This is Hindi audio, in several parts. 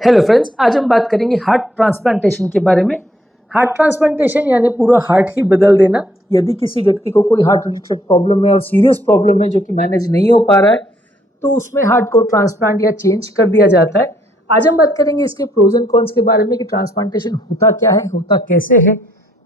हेलो फ्रेंड्स, आज हम बात करेंगे हार्ट ट्रांसप्लांटेशन के बारे में। हार्ट ट्रांसप्लांटेशन यानी पूरा हार्ट ही बदल देना। यदि किसी व्यक्ति को कोई हार्ट रिलेटेड प्रॉब्लम है और सीरियस प्रॉब्लम है जो कि मैनेज नहीं हो पा रहा है, तो उसमें हार्ट को ट्रांसप्लांट या चेंज कर दिया जाता है। आज हम बात करेंगे इसके प्रोज एंड कॉन्स के बारे में कि ट्रांसप्लांटेशन होता क्या है, होता कैसे है,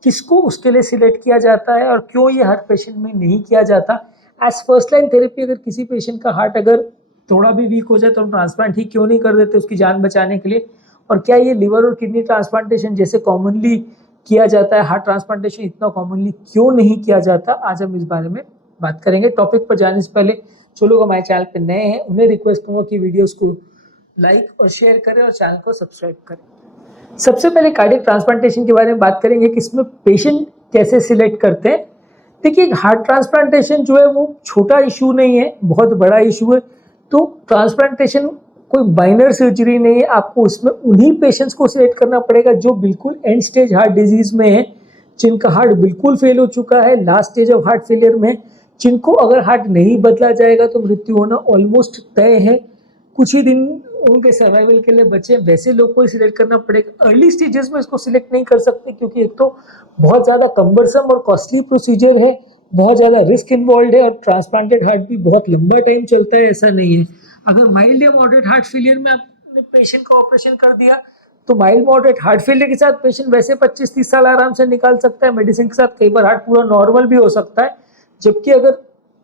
किसको उसके लिए सिलेक्ट किया जाता है और क्यों ये हर पेशेंट में नहीं किया जाता। एज फर्स्ट लाइन थेरेपी अगर किसी पेशेंट का हार्ट अगर थोड़ा भी वीक हो जाए तो हम ट्रांसप्लांट ही क्यों नहीं कर देते उसकी जान बचाने के लिए। और क्या ये लिवर और किडनी ट्रांसप्लांटेशन जैसे कॉमनली किया जाता है, हार्ट ट्रांसप्लांटेशन इतना कॉमनली क्यों नहीं किया जाता, आज हम इस बारे में बात करेंगे। टॉपिक पर जाने से पहले जो लोग हमारे चैनल पर नए हैं उन्हें रिक्वेस्ट करूँगा कि वीडियोस को लाइक और शेयर करें और चैनल को सब्सक्राइब करें। सबसे पहले कार्डियक ट्रांसप्लांटेशन के बारे में बात करेंगे कि इसमें पेशेंट कैसे सिलेक्ट करते हैं। देखिए, हार्ट ट्रांसप्लांटेशन जो है वो छोटा इशू नहीं है, बहुत बड़ा इशू है। तो ट्रांसप्लांटेशन कोई माइनर सर्जरी नहीं है। आपको उसमें उन्हीं पेशेंट्स को सिलेक्ट करना पड़ेगा जो बिल्कुल एंड स्टेज हार्ट डिजीज में है, जिनका हार्ट बिल्कुल फेल हो चुका है, last stage of heart failure में, जिनको अगर हार्ट नहीं बदला जाएगा तो मृत्यु होना ऑलमोस्ट तय है, कुछ ही दिन उनके सर्वाइवल के लिए बचे। वैसे लोग को सिलेक्ट करना पड़ेगा। अर्ली स्टेजेस में इसको सिलेक्ट नहीं कर सकते क्योंकि एक तो बहुत ज़्यादा कम्बरसम और कॉस्टली प्रोसीजर है, बहुत ज़्यादा रिस्क इन्वॉल्व है और ट्रांसप्लांटेड हार्ट भी बहुत लंबा टाइम चलता है, ऐसा नहीं है। अगर माइल्ड या मॉडरेट हार्ट फेलियर में आपने पेशेंट का ऑपरेशन कर दिया तो माइल्ड मॉडरेट हार्ट फेलियर के साथ पेशेंट वैसे 25-30 साल आराम से निकाल सकता है। मेडिसिन के साथ कई बार हार्ट पूरा नॉर्मल भी हो सकता है। जबकि अगर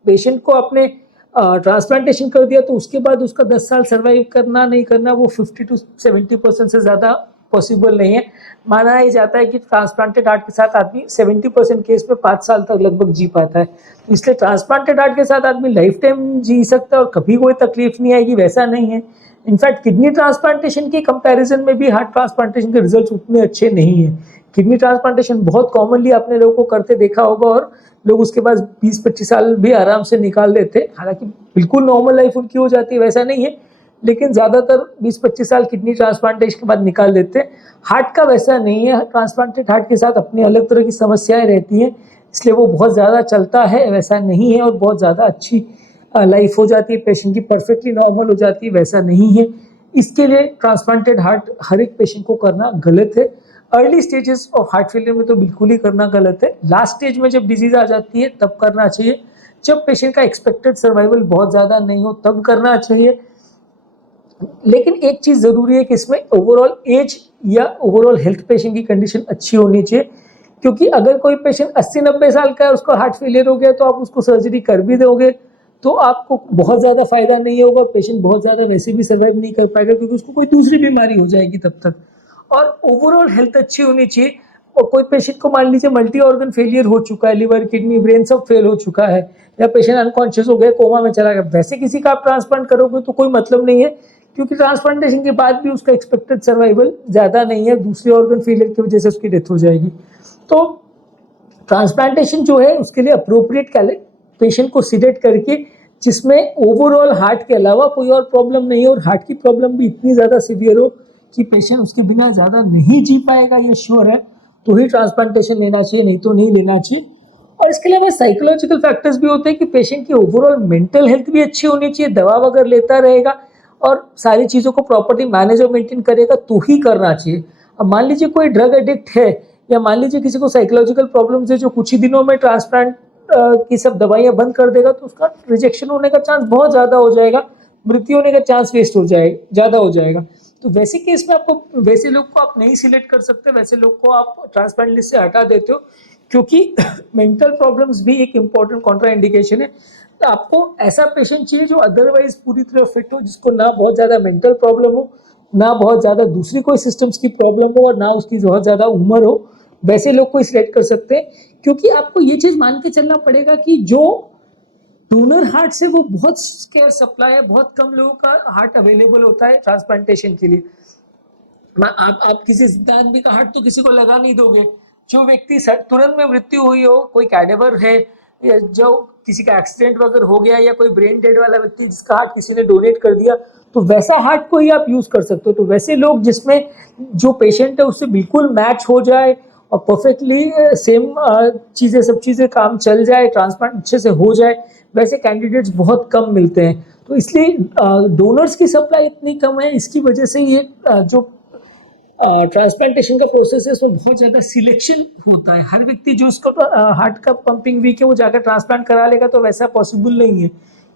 पेशेंट को आपने ट्रांसप्लांटेशन कर दिया तो उसके बाद उसका 10 साल सर्वाइव करना नहीं करना वो 50-70% से ज़्यादा पॉसिबल नहीं है। माना ही जाता है कि ट्रांसप्लांटेड हार्ट के साथ आदमी 70% केस में 5 साल तक लगभग जी पाता है। इसलिए ट्रांसप्लांटेड हार्ट के साथ आदमी लाइफ टाइम जी सकता है और कभी कोई तकलीफ नहीं आएगी, वैसा नहीं है। इनफैक्ट किडनी ट्रांसप्लांटेशन के कंपैरिजन में भी हार्ट ट्रांसप्लांटेशन के रिजल्ट उतने अच्छे नहीं है। किडनी ट्रांसप्लांटेशन बहुत कॉमनली आपने लोगों को करते देखा होगा और लोग उसके बाद 20-25 साल भी आराम से निकाल देते। हालांकि बिल्कुल नॉर्मल लाइफ उनकी हो जाती है, वैसा नहीं है, लेकिन ज़्यादातर 20-25 साल किडनी ट्रांसप्लांटेशन के बाद निकाल देते हैं। हार्ट का वैसा नहीं है। ट्रांसप्लांटेड हार्ट के साथ अपनी अलग तरह की समस्याएं रहती हैं, इसलिए वो बहुत ज़्यादा चलता है, वैसा नहीं है। और बहुत ज़्यादा अच्छी लाइफ हो जाती है, पेशेंट की परफेक्टली नॉर्मल हो जाती है, वैसा नहीं है। इसके लिए ट्रांसप्लांटेड हार्ट हर एक पेशेंट को करना गलत है। Early stages of heart failure में तो बिल्कुल ही करना गलत है। लास्ट स्टेज में जब डिजीज आ जाती है तब करना चाहिए। जब पेशेंट का एक्सपेक्टेड सर्वाइवल बहुत ज़्यादा नहीं हो तब करना चाहिए। लेकिन एक चीज़ ज़रूरी है कि इसमें ओवरऑल एज या ओवरऑल हेल्थ पेशेंट की कंडीशन अच्छी होनी चाहिए। क्योंकि अगर कोई पेशेंट 80-90 साल का है, उसका हार्ट फेलियर हो गया, तो आप उसको सर्जरी कर भी दोगे तो आपको बहुत ज़्यादा फायदा नहीं होगा। पेशेंट बहुत ज़्यादा वैसे भी सर्वाइव नहीं कर पाएगा क्योंकि उसको कोई दूसरी बीमारी हो जाएगी तब तक। और ओवरऑल हेल्थ अच्छी होनी चाहिए। और कोई पेशेंट को मान लीजिए मल्टी ऑर्गन फेलियर हो चुका है, लिवर किडनी ब्रेन सब फेल हो चुका है, या पेशेंट अनकॉन्शियस हो गया, कोमा में चला गया, वैसे किसी का आप ट्रांसप्लांट करोगे तो कोई मतलब नहीं है क्योंकि ट्रांसप्लांटेशन के बाद भी उसका एक्सपेक्टेड सर्वाइवल ज़्यादा नहीं है, दूसरे ऑर्गन फेलियर की वजह से उसकी डेथ हो जाएगी। तो ट्रांसप्लांटेशन जो है उसके लिए अप्रोप्रिएट पेशेंट को सिलेक्ट करके जिसमें ओवरऑल हार्ट के अलावा कोई और प्रॉब्लम नहीं हो और हार्ट की प्रॉब्लम भी इतनी ज़्यादा सीवियर हो कि पेशेंट उसके बिना ज़्यादा नहीं जी पाएगा, ये श्योर है, तो ही ट्रांसप्लांटेशन लेना चाहिए, नहीं तो नहीं लेना चाहिए। और इसके अलावा साइकोलॉजिकल फैक्टर्स भी होते हैं कि पेशेंट की ओवरऑल मेंटल हेल्थ भी अच्छी होनी चाहिए। दवा वगैरह लेता रहेगा और सारी चीज़ों को प्रॉपर्टी मैनेज और मेंटेन करेगा तो ही करना चाहिए। अब मान लीजिए कोई ड्रग एडिक्ट है या मान लीजिए किसी को साइकोलॉजिकल प्रॉब्लम्स है जो कुछ ही दिनों में ट्रांसप्लांट की सब दवाइयाँ बंद कर देगा तो उसका रिजेक्शन होने का चांस बहुत ज़्यादा हो जाएगा, मृत्यु होने का चांस वेस्ट हो जाएगा, ज़्यादा हो जाएगा। तो वैसे केस में आपको वैसे लोग को आप नहीं सिलेक्ट कर सकते, वैसे लोग को आप ट्रांसप्लांट लिस्ट से हटा देते हो क्योंकि मेंटल प्रॉब्लम्स भी एक इम्पॉर्टेंट कॉन्ट्रा इंडिकेशन है। तो आपको ऐसा पेशेंट चाहिए जो अदरवाइज पूरी तरह फिट हो, जिसको ना बहुत ज़्यादा मेंटल प्रॉब्लम हो, ना बहुत ज़्यादा दूसरी कोई सिस्टम्स की प्रॉब्लम हो और ना उसकी बहुत ज़्यादा उम्र हो। वैसे लोग को सिलेक्ट कर सकते हैं क्योंकि आपको ये चीज़ मान के चलना पड़ेगा कि जो डोनर हार्ट से वो बहुत स्केयर सप्लाई है, बहुत कम लोगों का हार्ट अवेलेबल होता है ट्रांसप्लांटेशन के लिए। आप किसी जिंदा आदमी का हार्ट तो किसी को लगा नहीं दोगे। जो व्यक्ति तुरंत में मृत्यु हुई हो, कोई कैडेवर है या जो किसी का एक्सीडेंट वगैरह हो गया या कोई ब्रेन डेड वाला व्यक्ति जिसका हार्ट किसी ने डोनेट कर दिया, तो वैसा हार्ट को ही आप यूज कर सकते हो। तो वैसे लोग जिसमें जो पेशेंट है उससे बिल्कुल मैच हो जाए और परफेक्टली सेम चीज़ें सब चीज़ें काम चल जाए, ट्रांसप्लांट अच्छे से हो जाए, वैसे कैंडिडेट्स बहुत कम मिलते हैं। तो इसलिए डोनर्स की सप्लाई इतनी कम है, इसकी वजह से ये जो ट्रांसप्लांटेशन का प्रोसेस है उसमें बहुत ज़्यादा सिलेक्शन होता है। हर व्यक्ति जो उसको हार्ट का पंपिंग वीक है वो जाकर ट्रांसप्लांट करा लेगा, तो वैसा पॉसिबल नहीं है,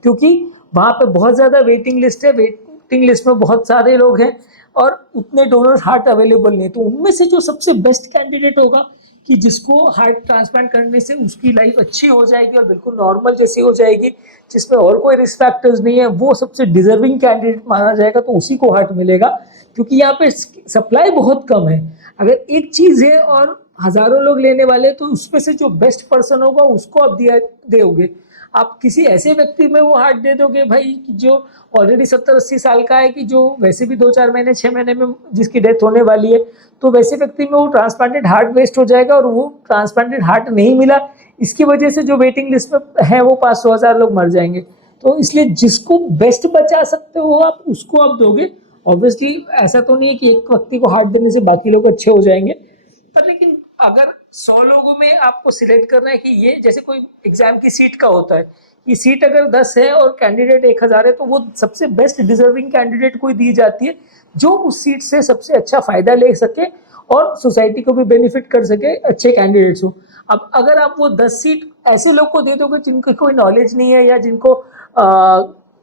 क्योंकि वहाँ पे बहुत ज़्यादा वेटिंग लिस्ट है, वेटिंग लिस्ट में बहुत सारे लोग हैं और उतने डोनर हार्ट अवेलेबल नहीं। तो उनमें से जो सबसे बेस्ट कैंडिडेट होगा कि जिसको हार्ट ट्रांसप्लांट करने से उसकी लाइफ अच्छी हो जाएगी और बिल्कुल नॉर्मल जैसी हो जाएगी, जिसमें और कोई रिस्क फैक्टर्स नहीं है, वो सबसे डिजर्विंग कैंडिडेट माना जाएगा, तो उसी को हार्ट मिलेगा। क्योंकि यहाँ पे सप्लाई बहुत कम है। अगर एक चीज़ है और हज़ारों लोग लेने वाले, तो उसमें से जो बेस्ट पर्सन होगा उसको आप दिया दोगे। आप किसी ऐसे व्यक्ति में वो हार्ट दे दोगे भाई कि जो ऑलरेडी 70-80 साल का है, कि जो वैसे भी 2-4 महीने 6 महीने में जिसकी डेथ होने वाली है, तो वैसे व्यक्ति में वो ट्रांसप्लांटेड हार्ट वेस्ट हो जाएगा और वो ट्रांसप्लांटेड हार्ट नहीं मिला, इसकी वजह से जो वेटिंग लिस्ट में है वो 500-1000 लोग मर जाएंगे। तो इसलिए जिसको बेस्ट बचा सकते हो आप, उसको आप दोगे। ऑब्वियसली ऐसा तो नहीं है कि एक व्यक्ति को हार्ट देने से बाकी लोग अच्छे हो जाएंगे, पर लेकिन अगर 100 लोगों में आपको सिलेक्ट करना है कि ये, जैसे कोई एग्जाम की सीट का होता है कि सीट अगर 10 है और कैंडिडेट 1000 है, तो वो सबसे बेस्ट डिजर्विंग कैंडिडेट को दी जाती है जो उस सीट से सबसे अच्छा फायदा ले सके और सोसाइटी को भी बेनिफिट कर सके, अच्छे कैंडिडेट्स हो। अब अगर आप वो 10 सीट ऐसे लोग को दे दोगे जिनको कोई नॉलेज नहीं है, या जिनको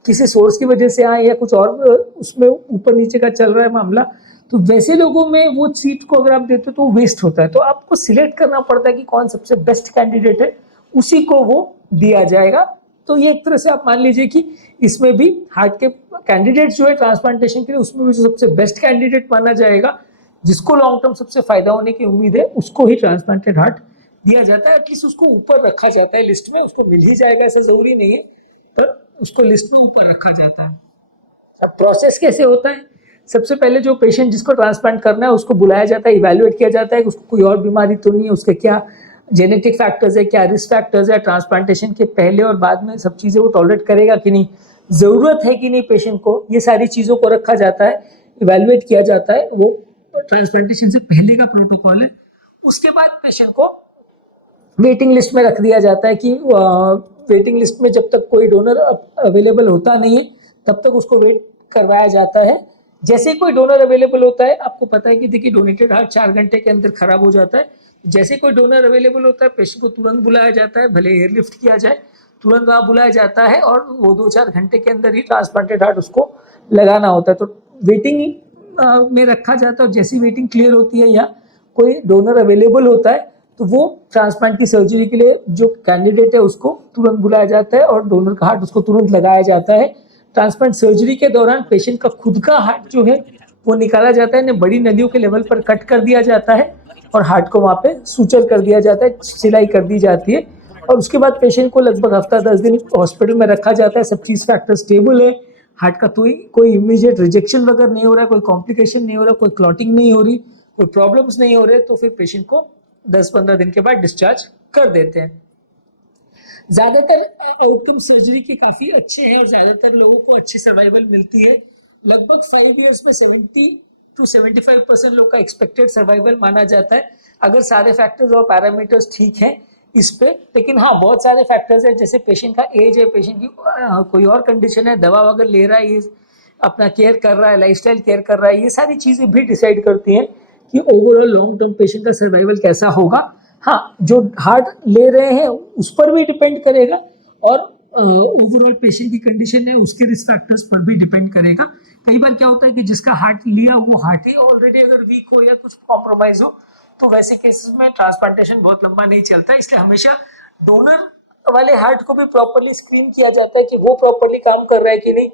किसी सोर्स की वजह से आए, या कुछ और उसमें ऊपर नीचे का चल रहा है मामला, तो वैसे लोगों में वो सीट को अगर आप देते हो तो वेस्ट होता है। तो आपको सिलेक्ट करना पड़ता है कि कौन सबसे बेस्ट कैंडिडेट है, उसी को वो दिया जाएगा। तो ये एक तरह से आप मान लीजिए कि इसमें भी हार्ट के कैंडिडेट जो है ट्रांसप्लांटेशन के लिए, उसमें भी जो सबसे बेस्ट कैंडिडेट माना जाएगा, जिसको लॉन्ग टर्म सबसे फायदा होने की उम्मीद है, उसको ही ट्रांसप्लांटेड हार्ट दिया जाता है। एटलीस्ट उसको ऊपर रखा जाता है लिस्ट में, उसको मिल ही जाएगा ऐसा जरूरी नहीं है, पर उसको लिस्ट में ऊपर रखा जाता है। अब प्रोसेस कैसे होता है? सबसे पहले जो पेशेंट जिसको ट्रांसप्लांट करना है उसको बुलाया जाता है, इवैल्यूएट किया जाता है कि उसको कोई और बीमारी तो नहीं है, उसके क्या जेनेटिक फैक्टर्स है, क्या रिस्क फैक्टर्स है, ट्रांसप्लांटेशन के पहले और बाद में सब चीज़ें वो टॉलरेट करेगा कि नहीं, ज़रूरत है कि नहीं पेशेंट को, ये सारी चीज़ों को रखा जाता है, इवैल्यूएट किया जाता है। वो ट्रांसप्लांटेशन से पहले का प्रोटोकॉल है। उसके बाद पेशेंट को वेटिंग लिस्ट में रख दिया जाता है कि वेटिंग लिस्ट में जब तक कोई डोनर अवेलेबल होता नहीं है तब तक उसको वेट करवाया जाता है। जैसे ही कोई डोनर अवेलेबल होता है, आपको पता है कि देखिए डोनेटेड हार्ट 4 घंटे के अंदर खराब हो जाता है। जैसे कोई डोनर अवेलेबल होता है, पेशेंट को तुरंत बुलाया जाता है, भले एयरलिफ्ट किया जाए, तुरंत वहाँ बुलाया जाता है और वो 2-4 घंटे के अंदर ही ट्रांसप्लांटेड हार्ट उसको लगाना होता है। तो वेटिंग में रखा जाता है, और जैसी वेटिंग क्लियर होती है या कोई डोनर अवेलेबल होता है, तो वो ट्रांसप्लांट की सर्जरी के लिए जो कैंडिडेट है उसको तुरंत बुलाया जाता है और डोनर का हार्ट उसको तुरंत लगाया जाता है। ट्रांसप्लांट सर्जरी के दौरान पेशेंट का खुद का हार्ट जो है वो निकाला जाता है, बड़ी नलियों के लेवल पर कट कर दिया जाता है और हार्ट को वहाँ पे सूचर कर दिया जाता है, सिलाई कर दी जाती है, और उसके बाद पेशेंट को लगभग हफ्ता 10 दिन हॉस्पिटल में रखा जाता है। सब चीज़ फैक्टर स्टेबल है, हार्ट का कोई इमीडिएट रिजेक्शन वगैरह नहीं हो रहा है, कोई कॉम्प्लिकेशन नहीं हो रहा, कोई क्लॉटिंग नहीं हो रही, कोई प्रॉब्लम्स नहीं हो रहे, तो फिर पेशेंट को 10-15 दिन के बाद डिस्चार्ज कर देते हैं। ज्यादातर आउटकम सर्जरी के काफी अच्छे हैं, ज्यादातर लोगों को अच्छी सर्वाइवल मिलती है। लगभग 5 इयर्स में 70-75% लोग का एक्सपेक्टेड सर्वाइवल माना जाता है, अगर सारे फैक्टर्स और पैरामीटर्स ठीक हैं इस पे। लेकिन हाँ, बहुत सारे फैक्टर्स है, जैसे पेशेंट का एज है, पेशेंट की कोई और कंडीशन है, दवा वगैरह ले रहा है, ये अपना केयर कर रहा है, लाइफस्टाइल केयर कर रहा है, ये सारी चीजें भी डिसाइड करती हैं कि ओवरऑल लॉन्ग टर्म पेशेंट का सर्वाइवल कैसा होगा। हाँ, जो हार्ट ले रहे हैं उस पर भी डिपेंड करेगा, और ओवरऑल पेशेंट की कंडीशन है उसके रिस्क फैक्टर्स पर भी डिपेंड करेगा। कई बार क्या होता है कि जिसका हार्ट लिया वो हार्ट ही ऑलरेडी अगर वीक हो या कुछ कॉम्प्रोमाइज हो, तो वैसे केसेस में ट्रांसप्लांटेशन बहुत लंबा नहीं चलता। इसलिए हमेशा डोनर वाले हार्ट को भी प्रॉपर्ली स्क्रीन किया जाता है कि वो प्रॉपर्ली काम कर रहा है कि नहीं,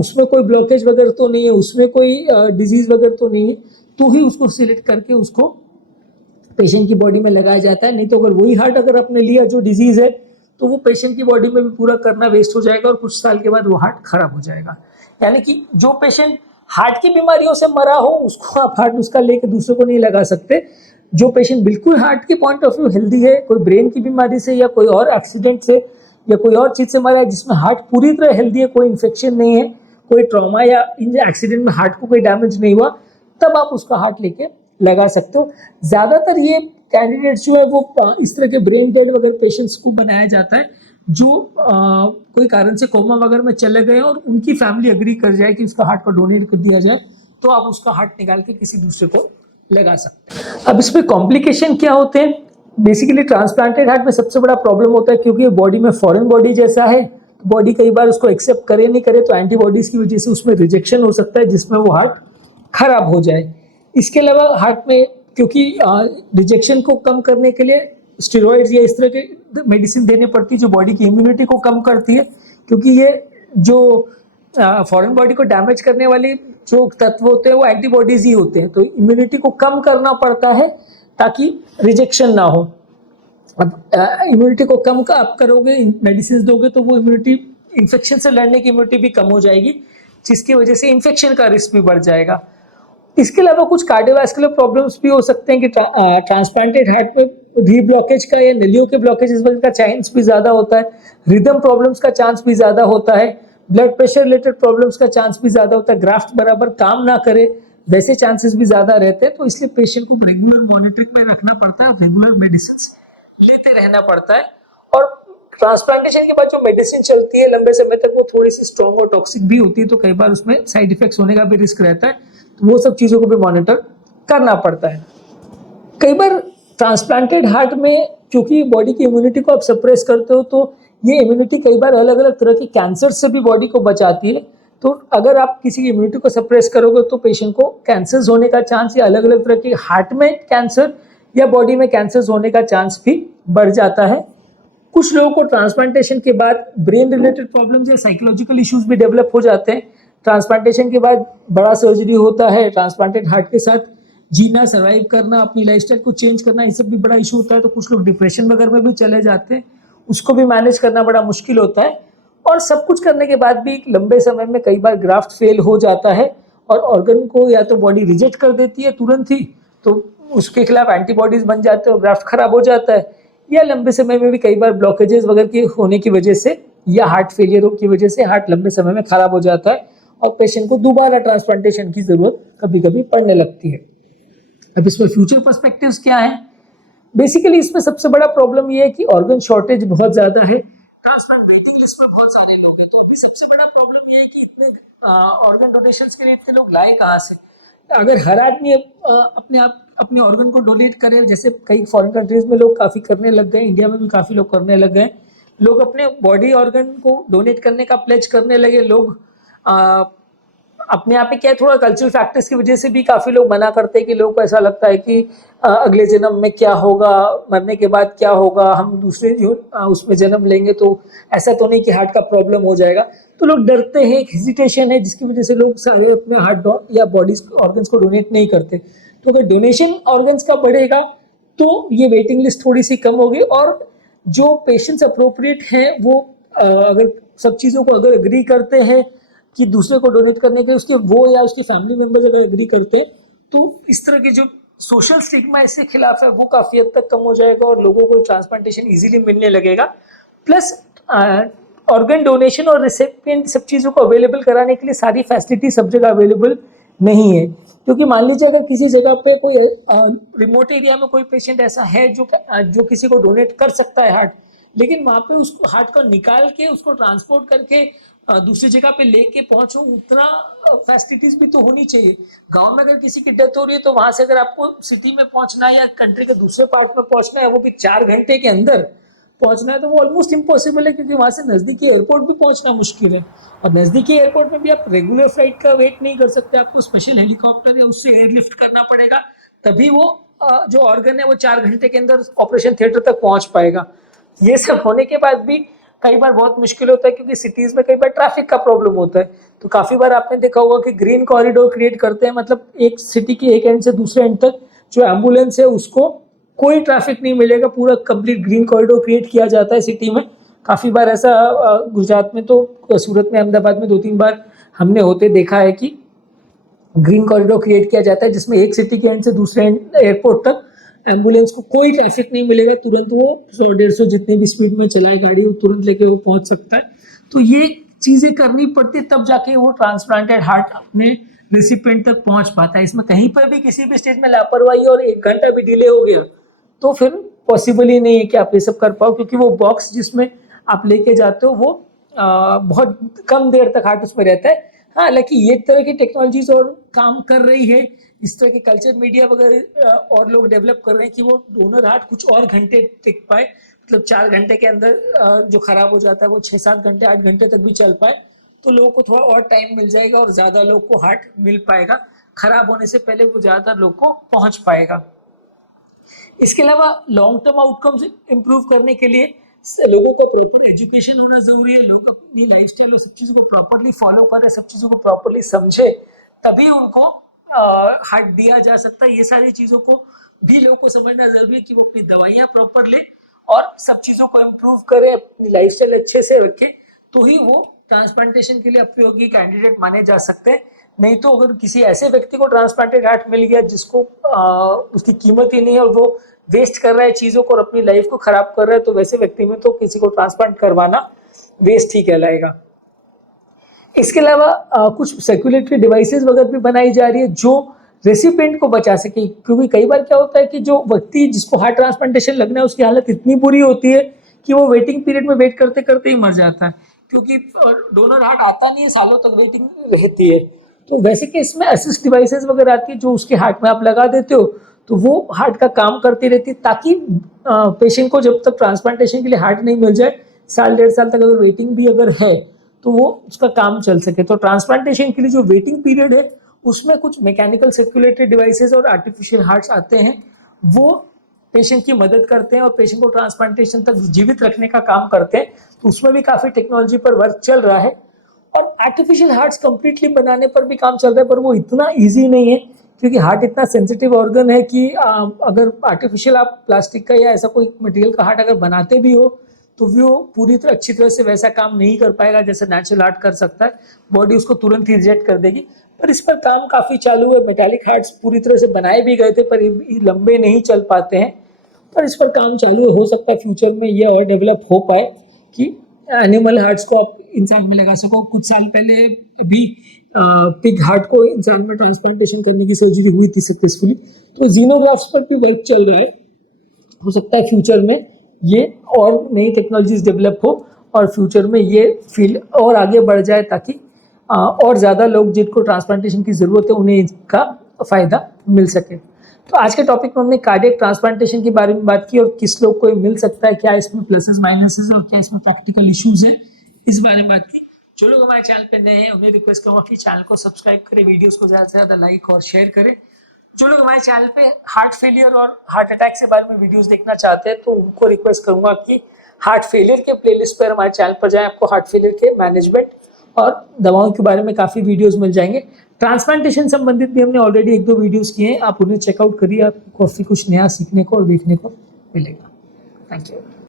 उसमें कोई ब्लॉकेज वगैरह तो नहीं है, उसमें कोई डिजीज वगैरह तो नहीं है, तो ही उसको सिलेक्ट करके उसको पेशेंट की बॉडी में लगाया जाता है। नहीं तो अगर वही हार्ट अगर आपने लिया जो डिजीज है, तो वो पेशेंट की बॉडी में भी पूरा करना वेस्ट हो जाएगा और कुछ साल के बाद वो हार्ट खराब हो जाएगा। यानी कि जो पेशेंट हार्ट की बीमारियों से मरा हो उसको आप हार्ट उसका लेके दूसरे को नहीं लगा सकते। जो पेशेंट बिल्कुल हार्ट के पॉइंट ऑफ व्यू हेल्दी है, कोई ब्रेन की बीमारी से या कोई और एक्सीडेंट से या कोई और चीज से मरा है, जिसमें हार्ट पूरी तरह हेल्दी है, कोई इन्फेक्शन नहीं है, कोई ट्रॉमा या एक्सीडेंट में हार्ट को कोई डैमेज नहीं हुआ, तब आप उसका हार्ट लेके लगा सकते हो। ज्यादातर ये कैंडिडेट्स जो है वो इस तरह के ब्रेन डेड वगैरह पेशेंट्स को बनाया जाता है जो कोई कारण से कोमा वगैरह में चले गए और उनकी फैमिली एग्री कर जाए कि उसका हार्ट को डोनेट कर दिया जाए, तो आप उसका हार्ट निकाल के किसी दूसरे को लगा सकते हैं। अब इसमें कॉम्प्लिकेशन क्या होते हैं? बेसिकली ट्रांसप्लांटेड हार्ट में सबसे बड़ा प्रॉब्लम होता है क्योंकि बॉडी में फॉरेन बॉडी जैसा है, बॉडी कई बार उसको एक्सेप्ट करे नहीं करे तो एंटीबॉडीज की वजह से उसमें रिजेक्शन हो सकता है जिसमें वो हार्ट खराब हो जाए। इसके अलावा हार्ट में क्योंकि रिजेक्शन को कम करने के लिए स्टेरॉइड्स या इस तरह के मेडिसिन देनी पड़ती है जो बॉडी की इम्यूनिटी को कम करती है, क्योंकि ये जो फॉरेन बॉडी को डैमेज करने वाले जो तत्व होते हैं वो एंटीबॉडीज ही होते हैं, तो इम्यूनिटी को कम करना पड़ता है ताकि रिजेक्शन ना हो। अब इम्यूनिटी को कम आप करोगे, मेडिसिन दोगे तो वो इम्यूनिटी, इन्फेक्शन से लड़ने की इम्यूनिटी भी कम हो जाएगी जिसकी वजह से इन्फेक्शन का रिस्क भी बढ़ जाएगा। इसके अलावा कुछ कार्डियोवैस्कुलर प्रॉब्लम्स भी हो सकते हैं कि ट्रांसप्लांटेड हार्ट में री ब्लॉकेज का या नलियों के ब्लॉकेज इस वजह का चांस भी ज़्यादा होता है, रिदम प्रॉब्लम्स का चांस भी ज़्यादा होता है, ब्लड प्रेशर रिलेटेड प्रॉब्लम्स का चांस भी ज़्यादा होता है, ग्राफ्ट बराबर काम ना करे वैसे चांसेस भी ज़्यादा रहते हैं। तो इसलिए पेशेंट को रेगुलर मॉनिटरिंग में रखना पड़ता है, रेगुलर मेडिसिन लेते रहना पड़ता है। और ट्रांसप्लांटेशन के बाद जो मेडिसिन चलती है लंबे समय तक वो थोड़ी सी स्ट्रॉन्ग और टॉक्सिक भी होती है, तो कई बार उसमें साइड इफेक्ट्स होने का भी रिस्क रहता है, तो वो सब चीज़ों को भी मॉनिटर करना पड़ता है। कई बार ट्रांसप्लांटेड हार्ट में क्योंकि बॉडी की इम्यूनिटी को आप सप्रेस करते हो तो ये इम्यूनिटी कई बार अलग अलग तरह के कैंसर से भी बॉडी को बचाती है, तो अगर आप किसी की इम्यूनिटी को सप्रेस करोगे तो पेशेंट को कैंसर्स होने का चांस या अलग अलग तरह के हार्ट में कैंसर या बॉडी में कैंसर्स होने का चांस भी बढ़ जाता है। कुछ लोगों को ट्रांसप्लांटेशन के बाद ब्रेन रिलेटेड प्रॉब्लम्स या साइकोलॉजिकल इश्यूज भी डेवलप हो जाते हैं। ट्रांसप्लांटेशन के बाद बड़ा सर्जरी होता है, ट्रांसप्लांटेड हार्ट के साथ जीना, सर्वाइव करना, अपनी लाइफस्टाइल को चेंज करना, ये सब भी बड़ा इशू होता है, तो कुछ लोग डिप्रेशन वगैरह में भी चले जाते हैं, उसको भी मैनेज करना बड़ा मुश्किल होता है। और सब कुछ करने के बाद भी लंबे समय में कई बार ग्राफ्ट फेल हो जाता है और ऑर्गन को या तो बॉडी रिजेक्ट कर देती है तुरंत ही, तो उसके खिलाफ एंटीबॉडीज बन जाते हैं और ग्राफ्ट खराब हो जाता है, या लंबे समय में भी कई बार ब्लॉकेजेस वगैरह के होने की वजह से या हार्ट फेलियर की वजह से हार्ट लंबे समय में खराब हो जाता है और पेशेंट को दोबारा ट्रांसप्लांटेशन की जरूरत कभी कभी पड़ने लगती है। अब इसमें फ्यूचर पर्सपेक्टिव्स क्या है? बेसिकली इसमें सबसे बड़ा प्रॉब्लम ये है कि ऑर्गन शॉर्टेज बहुत ज्यादा है, ट्रांसप्लांट वेटिंग लिस्ट में बहुत सारे लोग हैं, तो अभी सबसे बड़ा प्रॉब्लम ये है कि इतने ऑर्गन डोनेशंस के लिए इतने लोग लाए कहाँ से? अगर हर आदमी अपने ऑर्गन को डोनेट करे, जैसे कई फॉरेन कंट्रीज में लोग काफ़ी करने लग गए, इंडिया में भी काफ़ी लोग करने लग गए, लोग अपने बॉडी ऑर्गन को डोनेट करने का प्लेज करने लगे। लोग अपने आप में क्या है, थोड़ा कल्चरल फैक्टर्स की वजह से भी काफ़ी लोग मना करते हैं कि लोगों को ऐसा लगता है कि अगले जन्म में क्या होगा, मरने के बाद क्या होगा, हम दूसरे उसमें जन्म लेंगे तो ऐसा तो नहीं कि हार्ट का प्रॉब्लम हो जाएगा, तो लोग डरते हैं, एक हेजिटेशन है जिसकी वजह से लोग सारे अपने हार्ट या बॉडी ऑर्गन्स को डोनेट नहीं करते। तो अगर डोनेशन ऑर्गन्स का बढ़ेगा तो ये वेटिंग लिस्ट थोड़ी सी कम होगी और जो पेशेंट्स अप्रोप्रिएट हैं वो अगर सब चीज़ों को अगर एग्री करते हैं कि दूसरे को डोनेट करने के, उसके वो या उसके फैमिली मेंबर्स अगर एग्री करते हैं तो इस तरह की जो सोशल स्टिग्मा इसके खिलाफ है वो काफ़ी हद तक कम हो जाएगा और लोगों को ट्रांसप्लांटेशन इजीली मिलने लगेगा। प्लस ऑर्गन डोनेशन और रिसिपिएंट सब चीज़ों को अवेलेबल कराने के लिए सारी फैसिलिटी सब जगह अवेलेबल नहीं है, क्योंकि मान लीजिए अगर किसी जगह पे कोई रिमोट एरिया में कोई पेशेंट ऐसा है जो किसी को डोनेट कर सकता है हार्ट, लेकिन वहाँ पे उसको हार्ट को निकाल के उसको ट्रांसपोर्ट करके दूसरी जगह पे लेके पहुंचो, उतना फैसिलिटीज भी तो होनी चाहिए। गांव में अगर किसी की डेथ हो रही है तो वहां से अगर आपको सिटी में पहुंचना है या कंट्री के दूसरे पार्ट में पहुंचना है, वो भी 4 घंटे के अंदर पहुंचना है, तो वो ऑलमोस्ट इम्पॉसिबल है, क्योंकि वहां से नजदीकी एयरपोर्ट भी पहुंचना मुश्किल है। और नजदीकी एयरपोर्ट में भी आप रेगुलर फ्लाइट का वेट नहीं कर सकते, आपको स्पेशल हेलीकॉप्टर या उससे एयरलिफ्ट करना पड़ेगा, तभी वो जो ऑर्गन है वो 4 घंटे के अंदर ऑपरेशन थिएटर तक पहुंच पाएगा। ये सब होने के बाद भी कई बार बहुत मुश्किल होता है, क्योंकि सिटीज में कई बार ट्रैफिक का प्रॉब्लम होता है। तो काफी बार आपने देखा होगा कि ग्रीन कॉरिडोर क्रिएट करते हैं, मतलब एक सिटी के एक एंड से दूसरे एंड तक जो एम्बुलेंस है उसको कोई ट्रैफिक नहीं मिलेगा, पूरा कंप्लीट ग्रीन कॉरिडोर क्रिएट किया जाता है सिटी में। काफी बार ऐसा गुजरात में तो सूरत में, अहमदाबाद में 2-3 बार हमने होते देखा है कि ग्रीन कॉरिडोर क्रिएट किया जाता है जिसमें एक सिटी के एंड से दूसरे एंड एयरपोर्ट तक एम्बुलेंस को कोई ट्रैफिक नहीं मिलेगा, तुरंत वो 100-150 जितनी भी स्पीड में चलाए गाड़ी वो तुरंत लेके वो पहुंच सकता है। तो ये चीज़ें करनी पड़ती है तब जाके वो ट्रांसप्लांटेड हार्ट अपने रेसिपिएंट तक पहुंच पाता है। इसमें कहीं पर भी किसी भी स्टेज में लापरवाही और 1 घंटा भी डिले हो गया तो फिर पॉसिबल ही नहीं है कि आप ये सब कर पाओ, क्योंकि वो बॉक्स जिसमें आप लेके जाते हो वो बहुत कम देर तक हार्ट उसमें रहता है। हाँ, हालांकि ये तरह की टेक्नोलॉजीज और काम कर रही है, इस तरह की कल्चर मीडिया वगैरह और लोग डेवलप कर रहे हैं कि वो डोनर हार्ट कुछ और घंटे टिक पाए, मतलब 4 घंटे के अंदर जो खराब हो जाता है वो 6-7 घंटे 8 घंटे तक भी चल पाए, तो लोगों को थोड़ा और टाइम मिल जाएगा और ज्यादा लोग को हार्ट मिल पाएगा, खराब होने से पहले वो ज्यादातर लोग को पहुंच पाएगा। इसके अलावा लॉन्ग टर्म आउटकम्स इंप्रूव करने के लिए लोगों को प्रॉपर एजुकेशन होना जरूरी है, लोग अपनी लाइफस्टाइल और सब चीज़ों को प्रॉपरली फॉलो करें, सब चीज़ों को प्रॉपरली समझे, तभी उनको हार्ट दिया जा सकता है। ये सारी चीज़ों को भी लोगों को समझना जरूरी है कि वो अपनी दवाइयाँ प्रॉपर ले और सब चीज़ों को इम्प्रूव करे, अपनी लाइफस्टाइल अच्छे से रखे, तो ही वो ट्रांसप्लांटेशन के लिए उपयोगी कैंडिडेट माने जा सकते हैं। नहीं तो अगर किसी ऐसे व्यक्ति को ट्रांसप्लांटेड हार्ट मिल गया जिसको उसकी कीमत ही नहीं है और वो वेस्ट कर रहा है चीज़ों को और अपनी लाइफ को खराब कर रहा है, तो वैसे व्यक्ति में तो किसी को ट्रांसप्लांट करवाना वेस्ट ही कहलाएगा। इसके अलावा कुछ सर्कुलेटरी डिवाइसेस वगैरह भी बनाई जा रही है जो रेसिपिएंट को बचा सके, क्योंकि कई बार क्या होता है कि जो व्यक्ति जिसको हार्ट ट्रांसप्लांटेशन लगना है उसकी हालत इतनी बुरी होती है कि वो वेटिंग पीरियड में वेट करते करते ही मर जाता है, क्योंकि डोनर हार्ट आता नहीं है, सालों तक वेटिंग रहती है। तो वैसे केस में असिस्ट डिवाइसेस वगैरह आती है जो उसके हार्ट में आप लगा देते हो, तो वो हार्ट का काम करती रहती है, ताकि पेशेंट को जब तक ट्रांसप्लांटेशन के लिए हार्ट नहीं मिल जाए, 1-1.5 साल तक अगर वेटिंग भी अगर है तो वो उसका काम चल सके। तो ट्रांसप्लांटेशन के लिए जो वेटिंग पीरियड है उसमें कुछ मैकेनिकल सर्कुलेटरी डिवाइसेस और आर्टिफिशियल हार्ट्स आते हैं, वो पेशेंट की मदद करते हैं और पेशेंट को ट्रांसप्लांटेशन तक जीवित रखने का काम करते हैं। तो उसमें भी काफ़ी टेक्नोलॉजी पर वर्क चल रहा है और आर्टिफिशियल हार्ट्स कंप्लीटली बनाने पर भी काम चल रहा है, पर वो इतना ईजी नहीं है, क्योंकि हार्ट इतना सेंसिटिव ऑर्गन है कि अगर आर्टिफिशियल आप प्लास्टिक का या ऐसा कोई मटेरियल का हार्ट अगर बनाते भी हो तो वो पूरी तरह अच्छी तरह से वैसा काम नहीं कर पाएगा जैसे नेचुरल हार्ट कर सकता है, बॉडी उसको तुरंत ही रिजेक्ट कर देगी। पर इस पर काम काफ़ी चालू है, मेटालिक हार्ट्स पूरी तरह से बनाए भी गए थे पर ये लंबे नहीं चल पाते हैं, पर इस पर काम चालू हो सकता है फ्यूचर में ये और डेवलप हो पाए कि एनिमल हार्ट्स को आप इंसान में लगा सको। कुछ साल पहले भी पिग हार्ट को इंसान में ट्रांसप्लांटेशन करने की सर्जरी हुई थी सक्सेसफुली, तो जीनोग्राफ्स पर भी वर्क चल रहा है। हो सकता है फ्यूचर में ये और नई टेक्नोलॉजीज डेवलप हो और फ्यूचर में ये फील्ड और आगे बढ़ जाए, ताकि और ज़्यादा लोग जिनको ट्रांसप्लांटेशन की ज़रूरत है उन्हें इसका फ़ायदा मिल सके। तो आज के टॉपिक में हमने कार्डियक ट्रांसप्लांटेशन के बारे में बात की और किस लोग को ये मिल सकता है, क्या इसमें प्लसेस माइनसेस और क्या इसमें प्रैक्टिकल इश्यूज है, इस बारे में बात की। जो लोग हमारे चैनल पे नए हैं उन्हें रिक्वेस्ट करूँगा कि चैनल को सब्सक्राइब करें, वीडियोस को ज़्यादा से ज़्यादा लाइक और शेयर करें। जो लोग हमारे चैनल पे हार्ट फेलियर और हार्ट अटैक के बारे में वीडियोस देखना चाहते हैं तो उनको रिक्वेस्ट करूंगा कि हार्ट फेलियर के प्लेलिस्ट पर हमारे चैनल पर जाएं, आपको हार्ट फेलियर के मैनेजमेंट और दवाओं के बारे में काफ़ी वीडियोस मिल जाएंगे। ट्रांसप्लांटेशन संबंधित भी हमने ऑलरेडी 1-2 वीडियोस किए हैं, आप उन्हें चेकआउट करिए, आपको काफ़ी कुछ नया सीखने को और देखने को मिलेगा। Thank you.